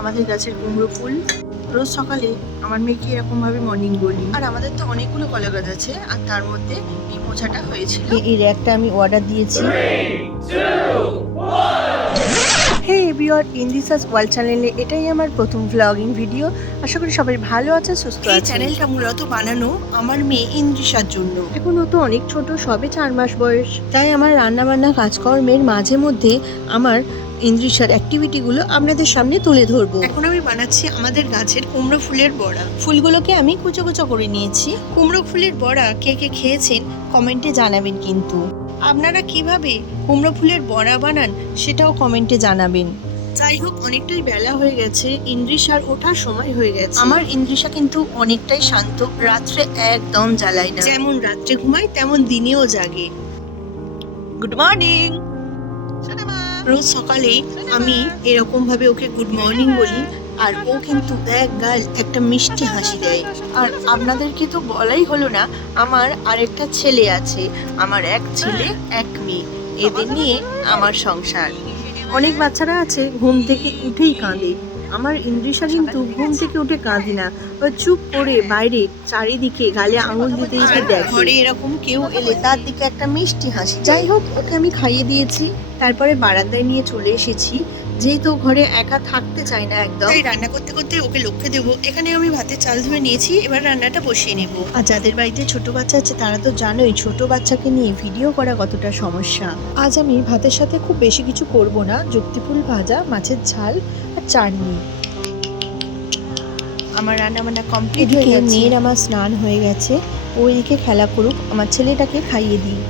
আমাদের গাছের কুমড়ো ফুল। রোজ সকালে আমার মেয়েকে এরকম ভাবে মর্নিং বলি। আর আমাদের তো অনেকগুলো কলা গাছ আছে, আর তার মধ্যে এই মোচাটা হয়েছিল। এই র্যাকটা আমি অর্ডার দিয়েছি। হে এভরিওয়ান, ইন্দিসাস ওয়ার্ল্ড চ্যানেলে এটাই আমার প্রথম ভ্লগিং ভিডিও। আশা করি সবাই ভালো আছে, সুস্থ আছে। এই চ্যানেলটা মূলত বানানো আমার মেয়ে ইন্দ্রিসার জন্য। এখন ও তো অনেক ছোট, সবে 4 মাস বয়স। তাই আমার রান্নাবান্না কাজকর্মের মাঝে মধ্যে আমার ইন্দ্রিসার অ্যাক্টিভিটিগুলো আপনাদের সামনে তুলে ধরবো। এখন আমি বানাচ্ছি আমাদের গাছের কুমড়ো ফুলের বড়া। ফুলগুলোকে আমি কুচো কুচো করে নিয়েছি। কুমড়ো ফুলের বড়া কে কে খেয়েছেন কমেন্টে জানাবেন কিন্তু। আপনারা কিভাবে কুমড়ো ফুলের বড়া বানান সেটাও কমেন্টে জানাবেন। যাই হোক, অনেকটাই বেলা হয়ে গেছে, ইন্দ্রিসার ওঠার সময় হয়ে গেছে। আমার ইন্দ্রিসা কিন্তু অনেকটাই শান্ত, রাত্রে একদম জ্বালায় না। যেমন রাত্রে ঘুমায় তেমন দিনেও জাগে। Good morning. রোজ সকালেই আমি এরকম ভাবে ওকে গুড মর্নিং বলি, আর ও কিন্তু এক গাল একটা মিষ্টি হাসি দেয়। আর আপনাদেরকে তো বলাই হলো না, আমার আরেকটা ছেলে আছে। আমার এক ছেলে এক মেয়ে, এদের নিয়ে আমার সংসার। অনেক বাচ্চারা আছে ঘুম থেকে উঠেই কাঁদে, আমার ইন্দ্রিসা কিন্তু ঘুম থেকে উঠে কাঁদে না। ও চুপ করে বাইরে চারিদিকে গালে আঙুল দিতে দিতে দেখে। ঘরে এরকম কেউ এলে তার দিকে একটা মিষ্টি হাসি। যাই হোক, ওকে আমি খাইয়ে দিয়েছি, তারপরে বারান্দায় নিয়ে চলে এসেছি। যেহেতু ঘরে একা থাকতে চায় না একদম, তাই রান্না করতে করতে ওকে লক্ষ্যে দেবো। এখানে আমি ভাতের চাল ধুয়ে নিয়েছি, এবার রান্নাটা বসিয়ে নেব। আর যাদের বাড়িতে ছোট বাচ্চা আছে তারা তো জানোই ছোট বাচ্চাকে নিয়ে ভিডিও করা কতটা সমস্যা। আজ আমি ভাতের সাথে খুব বেশি কিছু করব না, যুক্তিফুল ভাজা, মাছের ঝাল আর চাটনি। আমার রান্না বান্না কমপ্লিট হয়ে গেছে। মেয়ের আমার স্নান হয়ে গেছে, ওইদিকে খেলা করুক, আমার ছেলেটাকে খাইয়ে দিই।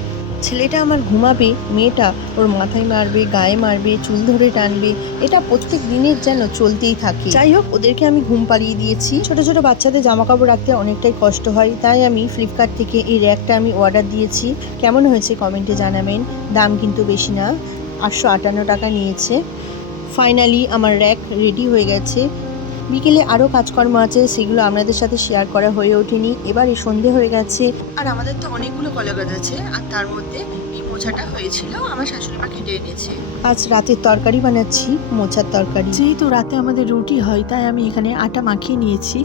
ছেলেটা আমার ঘুমাবে, মেয়েটা ওর মাথায় মারবে, গায়ে মারবে, চুল ধরে টানবে। এটা প্রত্যেক দিনের যেন চলতেই থাকে। যাই হোক, ওদেরকে আমি ঘুম পাড়িয়ে দিয়েছি। ছোট ছোট বাচ্চাদের জামা কাপড় রাখতে অনেকটাই কষ্ট হয়, তাই আমি ফ্লিপকার্ট থেকে এই র্যাকটা আমি অর্ডার দিয়েছি। কেমন হয়েছে কমেন্টে জানাবেন। দাম কিন্তু বেশি না, 858 টাকা নিয়েছে। ফাইনালি আমার র্যাক রেডি হয়ে গেছে। বিকেলে আরও কাজকর্ম আছে, সেগুলো আপনাদের সাথে শেয়ার করা হয়ে ওঠেনি। এবার এই সন্ধে হয়ে গেছে, আর আমাদের তো অনেকগুলো কলা গাছ আছে, আর তার মধ্যে এই মোচাটা হয়েছিল, আমার শাশুড়ি মা কেটে এনেছে। আজ রাতের তরকারি বানাচ্ছি, মোচার তরকারি। যেহেতু রাতে আমাদের রুটি হয়, তাই আমি এখানে আটা মাখিয়ে নিয়েছি।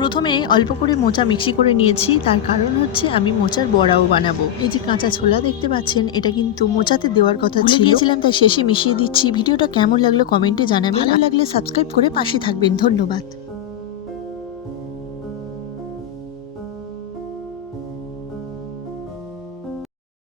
প্রথমে অল্প করে মোচা মিক্সি করে নিয়েছি, তার কারণ হচ্ছে আমি মোচার বড়াও বানাবো। এই যে কাঁচা ছোলা দেখতে পাচ্ছেন, এটা কিন্তু মোচাতে দেওয়ার কথা ছিল, তাই শেষে মিশিয়ে দিচ্ছি। ভিডিওটা কেমন লাগলো কমেন্টে জানাবেন, ভালো লাগলে সাবস্ক্রাইব করে পাশে থাকবেন। ধন্যবাদ।